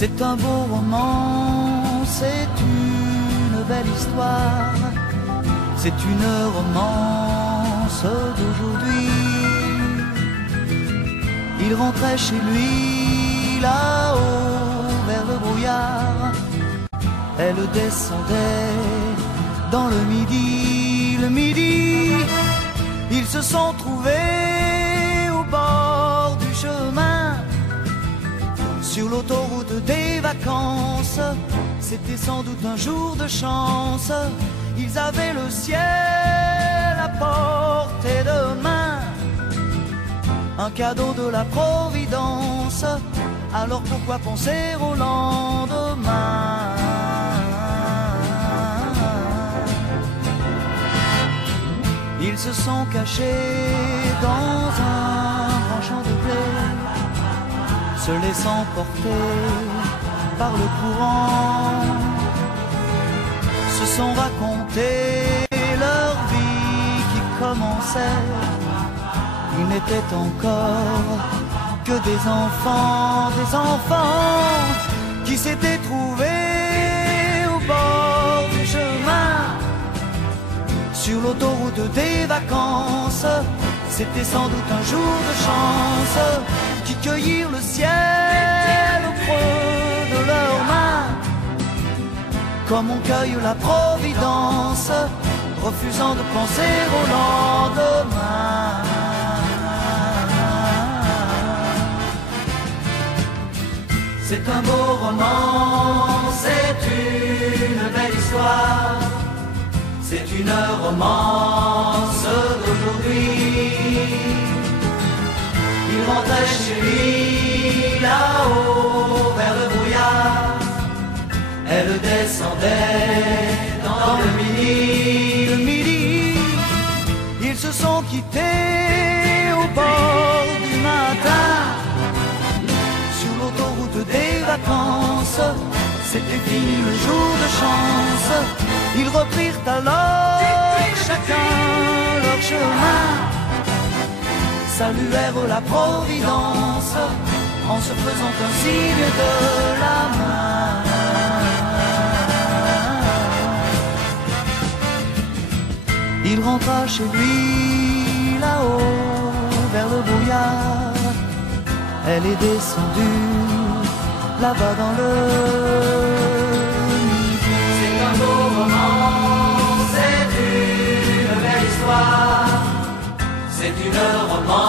C'est un beau roman, c'est une belle histoire, c'est une romance d'aujourd'hui. Il rentrait chez lui là-haut vers le brouillard, elle descendait dans le midi, ils se sont trouvés au bord du chemin, sur l'autoroute des vacances. C'était sans doute un jour de chance, ils avaient le ciel à portée de main, un cadeau de la Providence, alors pourquoi penser au lendemain? Ils se sont cachés dans un grand champ de blé, se laissant porter par le courant, se sont raconté leur vie qui commençait. Ils n'étaient encore que des enfants qui s'étaient trouvés au bord du chemin, sur l'autoroute des vacances. C'était sans doute un jour de chance, qui cueillirent le ciel au creux de leurs mains, comme on cueille la Providence, refusant de penser au lendemain. C'est un beau roman, c'est une belle histoire, c'est une romance d'aujourd'hui. Il rentrait chez lui là-haut vers le brouillard, elle descendait dans le midi. Ils se sont quittés au bord du matin, sur l'autoroute des vacances. C'était fini le jour de chance, ils reprirent alors chacun leur chemin, saluèrent la Providence en se faisant un signe de la main. Il rentra chez lui là-haut vers le brouillard, elle est descendue là-bas dans le midi. C'est un beau roman, c'est une belle histoire, c'est une romance